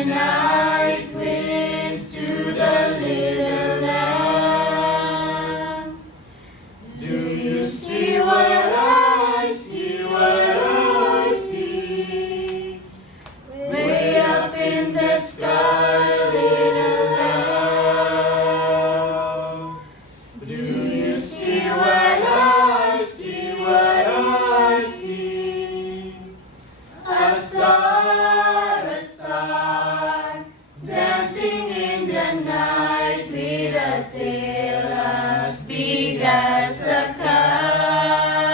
the night wind to the little lamb. Do you see what I see, what I see? Way up in the sky, little lamb. Do you see what I see, what I see? A star, dancing in the night with a tail as big as a kite,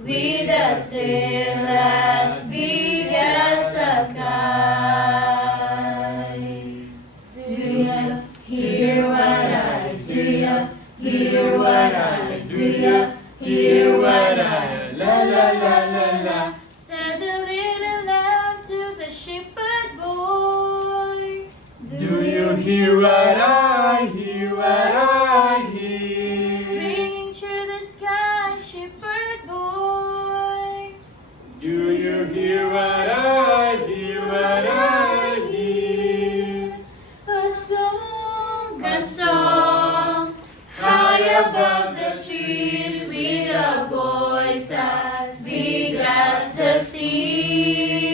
with a tail as big as a kite. Do you hear what I do? You hear what I do? You hear what I la la la la la? Said the little lamb to the shepherd boy. Do you hear what I hear, what I hear? Ringing through the sky, shepherd boy. Do you hear what I hear, what I hear? A song, high above the trees with a voice as big as the sea,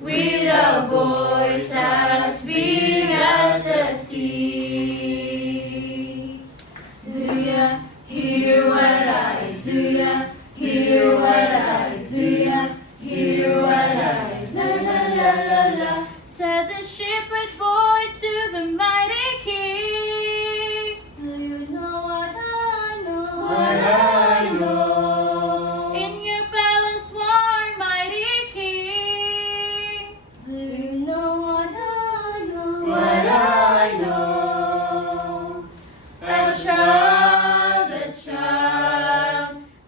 with a voice as big as the sea. Do ya hear what I do? Ya hear what I do? Ya hear what I la la la la la? Said the shepherd boy to the mighty king. Do you know what I know? What I know. In your palace, warm mighty king. Do you know what I know? What I know. A child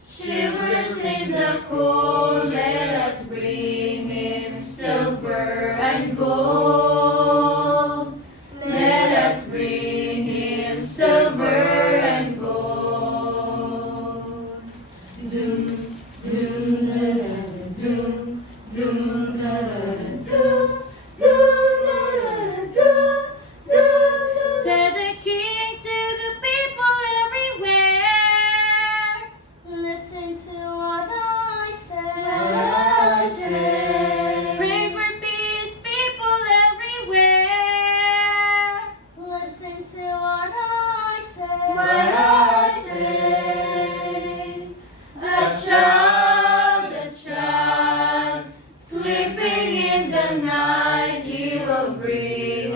shivers in the cold. Let us bring him silver and gold. Let us bring him silver and gold. Zoom, zoom, da da da, zoom, zoom, da da da, zoom, zoom, da da da, zoom, zoom, da. Said the king to the people everywhere. Listen to what I say. Pray for peace, people everywhere. Listen to what I say. A child, sleeping in the night, he will bring